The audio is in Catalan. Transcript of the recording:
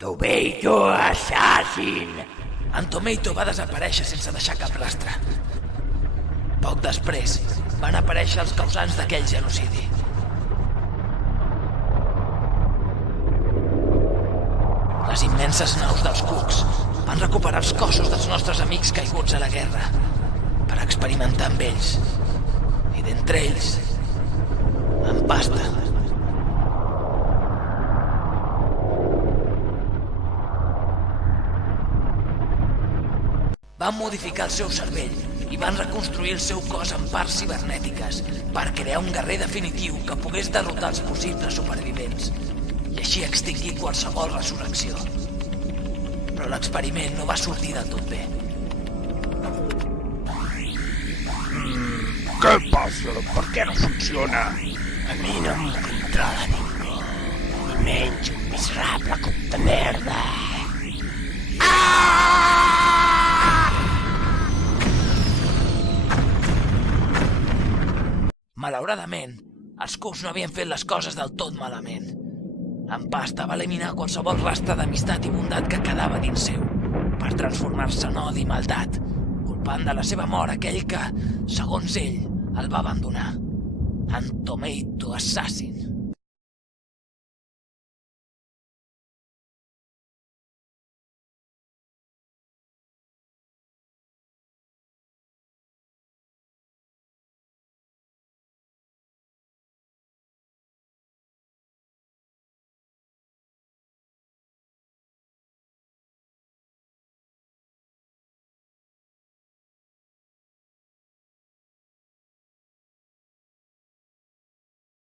Tomato Assassin! En Tomato va desaparèixer sense deixar cap rastre. Poc després, van aparèixer els causants d'aquell genocidi. Les immenses naus dels cucs van recuperar els cossos dels nostres amics caiguts a la guerra per experimentar amb ells. I d'entre ells, en Pasta. Van modificar el seu cervell i van reconstruir el seu cos en parts cibernètiques per crear un guerrer definitiu que pogués derrotar els possibles supervivents i així extingir qualsevol resurrecció. Però l'experiment no va sortir del tot bé. Què passa? Per què no funciona? A mi no em controla ningú, ni menys un miserable cuc de merda. Malauradament, els cucs no havien fet les coses del tot malament. En Pasta va eliminar qualsevol rastre d'amistat i bondat que quedava dins seu, per transformar-se en odi i maldat, culpant de la seva mort aquell que, segons ell, el va abandonar. En Tomato Assassin.